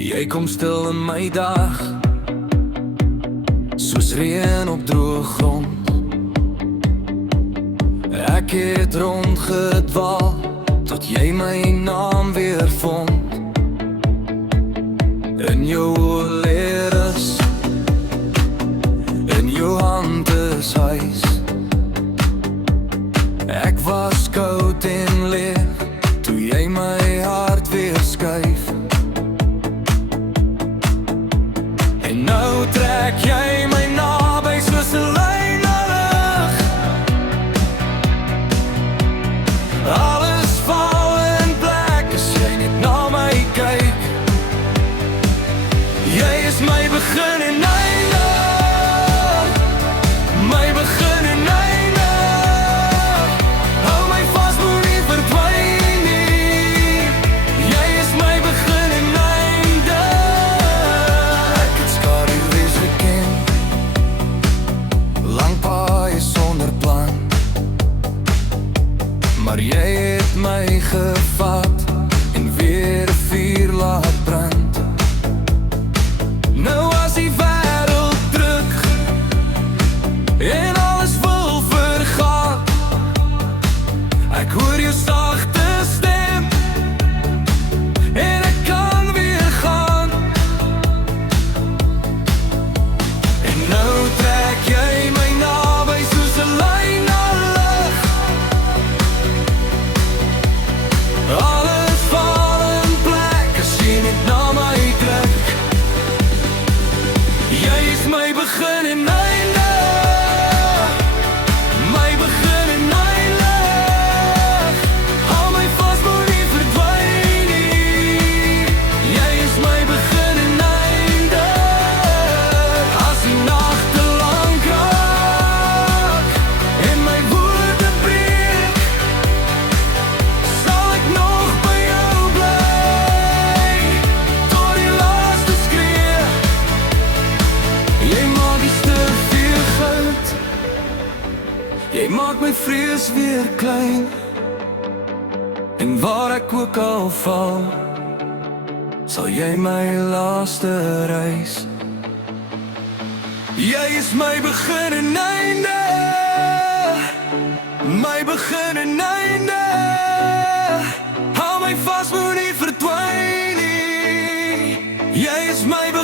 Jy kom stil in my dag, soos reën op droë grond. Ek het rondgedwaal, tot jy my naam weer vond. In jou oë leer is, in jou hand is huis. Ek was koud en leeg, toe jy my hart weer skuif. En nou trek jy my naby soos 'n lyn na lig. Alles val in plek as jy net na my kyk. Jy is my begin en einde, my begin en einde. Hou my vas, moenie verdwyn nie. Jy is my begin en einde. Ek het skaduwees geken, lang paaie sonder plan, maar jy het my gevat en weer 'n vuur laat brand. Nou as die wêreld druk en alles wil vergaan, ek hoor jou sagte stem en ek kan weer gaan. En nou trek jy my naby soos 'n lyn na lig. Alles val in plek as jy net na my kyk. Jy is my begin en einde, my begin en einde. Hou my vas, moenie verdwyn nie. Jy is my begin en einde. As die nagte lank raak en my woorde breek, sal ek nog by jou bly tot die laaste skree. Jy maak die stuk weer goud, jy maak my vrees weer klein. En waar ek ook al val, sal jy my laaste reis. Jy is my begin en einde, my begin en einde. Hou my vas, moenie verdwyn nie. Jy is my begin